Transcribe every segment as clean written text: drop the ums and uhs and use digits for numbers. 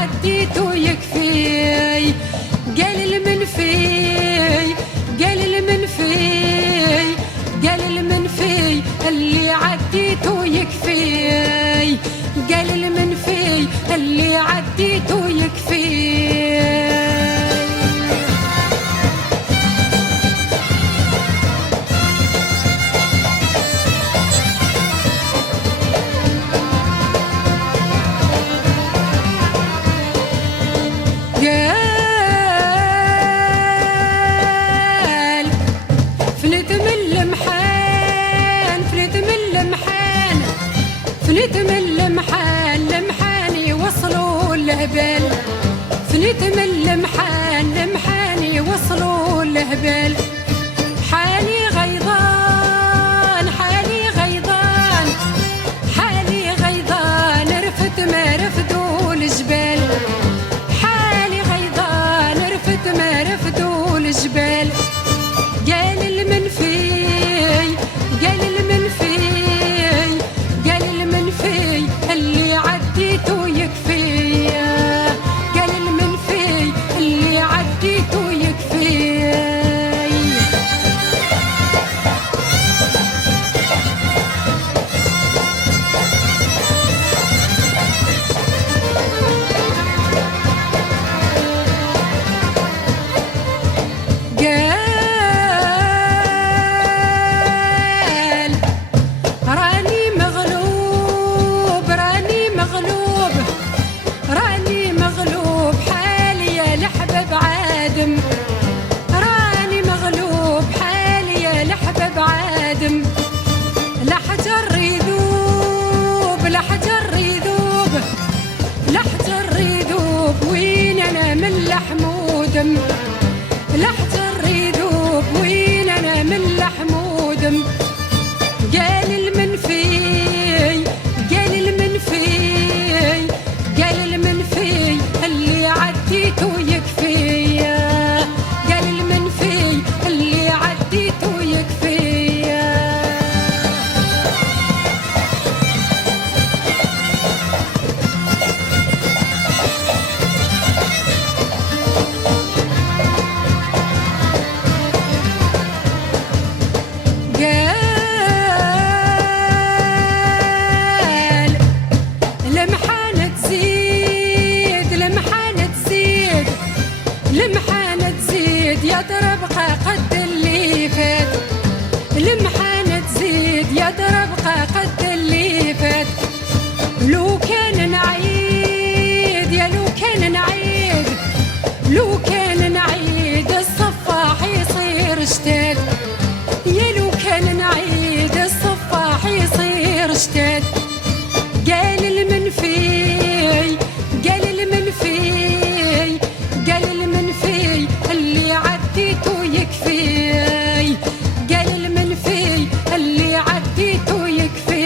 عديته يكفي. قال المنفي قال المنفي قال المنفي اللي عديته يكفي. قال المنفي اللي عديته يكفي. فنيت من المحان لمحان يوصلوا الهبال. فنيت من المحان لمحان يوصلوا الهبال. حالي غيضان حالي غيضان حالي غيضان رفت ما رفدوا الجبال. حالي غيضان رفت ما رفدوا الجبال. قال المنفي قال المنفي اللي عديته يكفي. قال المنفي اللي عديته يكفي. راني مغلوب حالي يا لحبب عادم. لحجر يذوب لحجر يذوب لحجر يذوب وين انا من لحم ودم. لحجر يذوب وين انا من لحم ودم. قال المنفي قال المنفي قال المنفي اللي عديته يكفي. قال المنفي اللي عديته يكفي. قال لمحانة تزيد لمحانة تزيد لمحانة تزيد يضرب قد اللي فات. لمحانة تزيد يضرب قد اللي فات. لو كان نعيد يا لو كان نعيد لو كان نعيد الصفاح يصير جداد. يا لو كان نعيد الصفاح يصير جداد. قال المنفي قال المنفي قال المنفي اللي عديته يكفي. قال المنفي اللي عديته يكفي.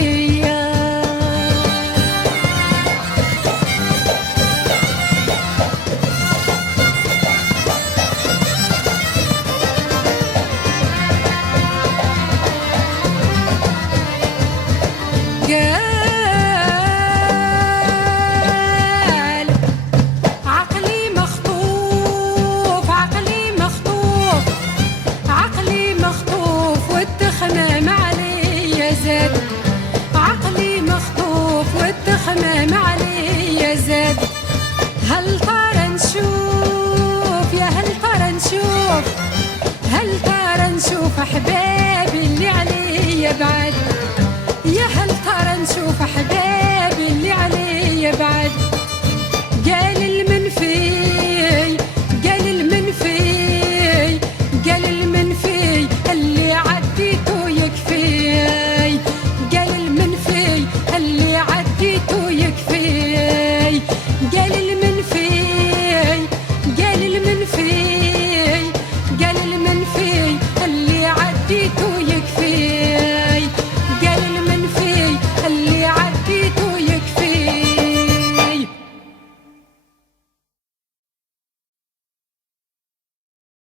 قال عقلي مخطوف عقلي مخطوف عقلي مخطوف والتخمام علي زاد. عقلي مخطوف والتخمام علي زاد. هل ترى نشوف يا هل ترى نشوف هل ترى نشوف احبابي اللي علي بعد. يا هل ترى نشوف